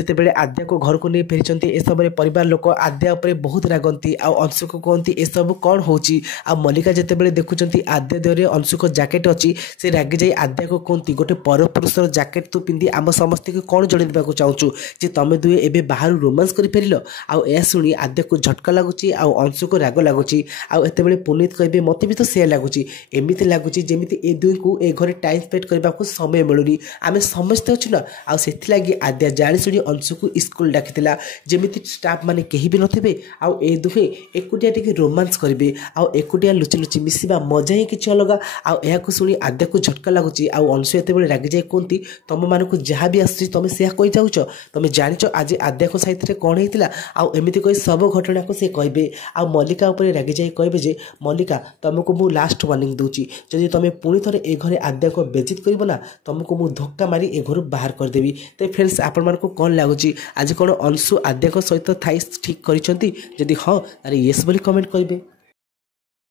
ଯେତେବେଳେ ଆଦ୍ୟାକୁ ଘରକୁ ନେଇ ଫେରିଛନ୍ତି ଏ ସମୟରେ ପରିବାର ଲୋକ ଆଦ୍ୟା ଉପରେ ବହୁତ ରାଗନ୍ତି ଆଉ ଅଂଶୁକୁ କୁହନ୍ତି ଏସବୁ କ'ଣ ହେଉଛି। ଆଉ ମଲ୍ଲିକା ଯେତେବେଳେ ଦେଖୁଛନ୍ତି ଆଦ୍ୟା ଦେହରେ ଅଂଶୁକ ଜ୍ୟାକେଟ୍ ଅଛି ସେ ରାଗି ଯାଇ ଆଦ୍ୟାକୁ କୁହନ୍ତି ଗୋଟେ ପରପୁରୁଷର ଜ୍ୟାକେଟ୍ ତୁ ପିନ୍ଧି ଆମ ସମସ୍ତଙ୍କୁ କ'ଣ ଜଣେଇ ଦେବାକୁ ଚାହୁଁଛୁ ଯେ ତମେ ଦୁହେଁ ଏବେ ବାହାରୁ ରୋମାନ୍ସ କରି ଫେରିଲ। ଆଉ ଏହା ଶୁଣି ଆଦ୍ୟାକୁ ଝଟକା ଲାଗୁଛି ଆଉ ଅଂଶୁକୁ ରାଗ ଲାଗୁଛି। ଆଉ ଏତେବେଳେ ପୁନିତ କହିବେ ମୋତେ ବି ତ ସେୟା ଲାଗୁଛି, ଏମିତି ଲାଗୁଛି ଯେମିତି ଏ ଦୁହିଁକୁ ଏ ଘରେ ଟାଇମ୍ ସ୍ପେଣ୍ଡ କରିବାକୁ ସମୟ ମିଳୁନି, ଆମେ ସମସ୍ତେ ଅଛୁ ନା। ଆଉ ସେଥିଲାଗି ଆଦ୍ୟା ଜାଣିଶୁଣି ଅଂଶୁକୁ ସ୍କୁଲ ଡାକିଥିଲା ଯେମିତି ଷ୍ଟାଫ୍ ମାନେ କେହି ବି ନଥିବେ ଆଉ ଏ ଦୁହେଁ ଏକୁଟିଆ ଟିକେ ରୋମାନ୍ସ କରିବେ ଆଉ ଏକୁଟିଆ ଲୁଚି ଲୁଚି ମିଶିବା ମଜା ହିଁ କିଛି ଅଲଗା। ଆଉ ଏହାକୁ ଶୁଣି ଆଦ୍ୟାକୁ ଝଟକା ଲାଗୁଛି। ଆଉ ଅଂଶୁ ଏତେବେଳେ ରାଗିଯାଇ କୁହନ୍ତି ତମମାନଙ୍କୁ ଯାହା ବି ଆସୁଛି ତମେ ସେୟା କହିଯାଉଛ, ତମେ ଜାଣିଛ ଆଜି ଆଦ୍ୟାଙ୍କ ସାଥିରେ କ'ଣ ହେଇଥିଲା। ଆଉ ଏମିତି କହି ସବୁ ଘଟଣାକୁ ସେ କହିବେ। ଆଉ ମଲ୍ଲିକା ଉପରେ ରାଗିଯାଇ କହିବେ ଯେ ମଲ୍ଲିକା ତମକୁ ମୁଁ ଲାଷ୍ଟ ୱାର୍ଣ୍ଣିଂ ଦେଉଛି, ଯଦି ତମେ ପୁଣି ଥରେ ଏ ଘରେ ଆଦ୍ୟାକୁ ବେଜିତ କରିବ ନା ତମକୁ ମୁଁ ଧକ୍କା ମାରି ଏ ଘରୁ ବାହାର କରିଦେବି। ତ ଫ୍ରେଣ୍ଡସ୍ ଆପଣମାନଙ୍କୁ କ'ଣ ଲାଗୁଛି ଆଜି କ'ଣ ଅଂଶୁ ଆଦ୍ୟାଙ୍କ ସହିତ ଥାଇ ଠିକ୍ କରିଛନ୍ତି? ଯଦି ହଁ ତାହେଲେ ୟେସ୍ ବୋଲି କମେଣ୍ଟ କରିବେ।